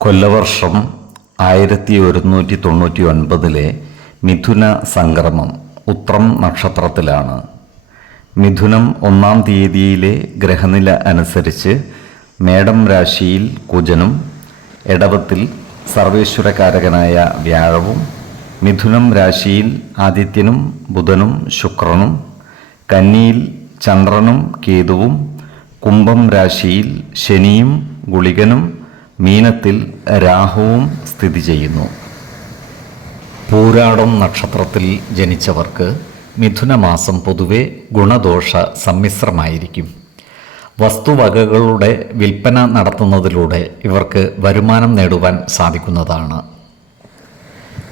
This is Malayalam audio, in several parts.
കൊല്ലവർഷം ആയിരത്തി ഒരുന്നൂറ്റി തൊണ്ണൂറ്റി ഒൻപതിലെ മിഥുന സംക്രമം ഉത്രം നക്ഷത്രത്തിലാണ്. മിഥുനം ഒന്നാം തീയതിയിലെ ഗ്രഹനില അനുസരിച്ച് മേടം രാശിയിൽ കുജനും എടവത്തിൽ സർവേശ്വരകാരകനായ വ്യാഴവും മിഥുനം രാശിയിൽ ആദിത്യനും ബുധനും ശുക്രനും കന്നിയിൽ ചന്ദ്രനും കേതുവും കുംഭം രാശിയിൽ ശനിയും ഗുളികനും മീനത്തിൽ രാഹുവും സ്ഥിതി ചെയ്യുന്നു. പൂരാടം നക്ഷത്രത്തിൽ ജനിച്ചവർക്ക് മിഥുനമാസം പൊതുവെ ഗുണദോഷ സമ്മിശ്രമായിരിക്കും. വസ്തുവകകളുടെ വിൽപ്പന നടത്തുന്നതിലൂടെ ഇവർക്ക് വരുമാനം നേടുവാൻ സാധിക്കുന്നതാണ്.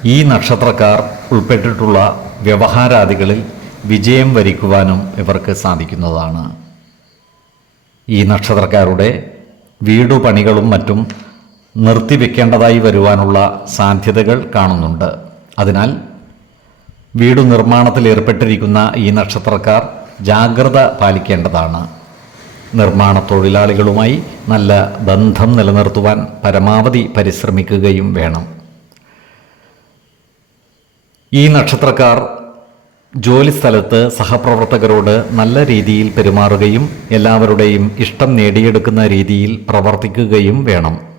ഈ നക്ഷത്രക്കാർ ഉൾപ്പെട്ടിട്ടുള്ള വ്യവഹാരാദികളിൽ വിജയം വരിക്കുവാനും ഇവർക്ക് സാധിക്കുന്നതാണ്. ഈ നക്ഷത്രക്കാരുടെ വീടുപണികളും മറ്റും നിർത്തിവെക്കേണ്ടതായി വരുവാനുള്ള സാധ്യതകൾ കാണുന്നുണ്ട്. അതിനാൽ വീടു നിർമ്മാണത്തിൽ ഏർപ്പെട്ടിരിക്കുന്ന ഈ നക്ഷത്രക്കാർ ജാഗ്രത പാലിക്കേണ്ടതാണ്. നിർമ്മാണ തൊഴിലാളികളുമായി നല്ല ബന്ധം നിലനിർത്തുവാൻ പരമാവധി പരിശ്രമിക്കുകയും വേണം. ഈ നക്ഷത്രക്കാർ ജോലി സ്ഥലത്ത് സഹപ്രവർത്തകരോട് നല്ല രീതിയിൽ പെരുമാറുകയും എല്ലാവരുടെയും ഇഷ്ടം നേടിയെടുക്കുന്ന രീതിയിൽ പ്രവർത്തിക്കുകയും വേണം.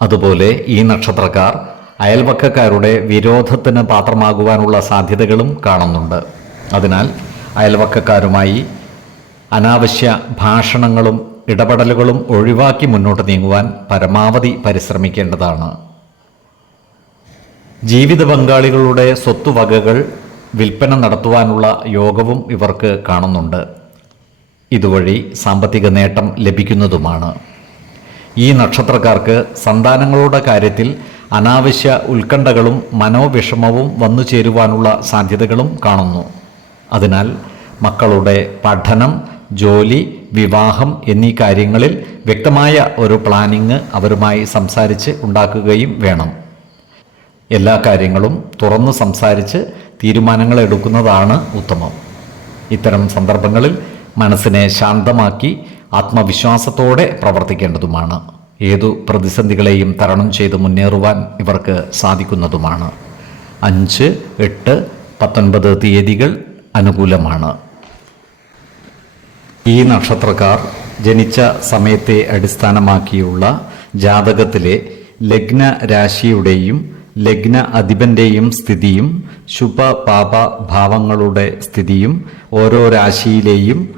അതുപോലെ ഈ നക്ഷത്രക്കാർ അയൽവക്കക്കാരുടെ വിരോധത്തിന് പാത്രമാകുവാനുള്ള സാധ്യതകളും കാണുന്നുണ്ട്. അതിനാൽ അയൽവക്കക്കാരുമായി അനാവശ്യ ഭാഷണങ്ങളും ഇടപെടലുകളും ഒഴിവാക്കി മുന്നോട്ട് നീങ്ങുവാൻ പരമാവധി പരിശ്രമിക്കേണ്ടതാണ്. ജീവിത പങ്കാളികളുടെ സ്വത്തുവകകൾ വിൽപ്പന നടത്തുവാനുള്ള യോഗവും ഇവർക്ക് കാണുന്നുണ്ട്. ഇതുവഴി സാമ്പത്തിക നേട്ടം ലഭിക്കുന്നതുമാണ്. ഈ നക്ഷത്രക്കാർക്ക് സന്താനങ്ങളുടെ കാര്യത്തിൽ അനാവശ്യ ഉത്കണ്ഠകളും മനോവിഷമവും വന്നു ചേരുവാനുള്ള സാധ്യതകളും കാണുന്നു. അതിനാൽ മക്കളുടെ പഠനം ജോലി വിവാഹം എന്നീ കാര്യങ്ങളിൽ വ്യക്തമായ ഒരു പ്ലാനിങ് അവരുമായി സംസാരിച്ച് ഉണ്ടാക്കുകയും വേണം. എല്ലാ കാര്യങ്ങളും തുറന്നു സംസാരിച്ച് തീരുമാനങ്ങൾ എടുക്കുന്നതാണ് ഉത്തമം. ഇത്തരം സന്ദർഭങ്ങളിൽ മനസ്സിനെ ശാന്തമാക്കി ആത്മവിശ്വാസത്തോടെ പ്രവർത്തിക്കേണ്ടതുമാണ്. ഏതു പ്രതിസന്ധികളെയും തരണം ചെയ്ത് മുന്നേറുവാൻ ഇവർക്ക് സാധിക്കുന്നതുമാണ്. അഞ്ച് എട്ട് പത്തൊൻപത് തീയതികൾ അനുകൂലമാണ്. ഈ നക്ഷത്രക്കാർ ജനിച്ച സമയത്തെ അടിസ്ഥാനമാക്കിയുള്ള ജാതകത്തിലെ ലഗ്ന രാശിയുടെയും ലഗ്ന അധിപന്റെയും സ്ഥിതിയും ശുഭ പാപ ഭാവങ്ങളുടെ സ്ഥിതിയും ഓരോ രാശിയിലെയും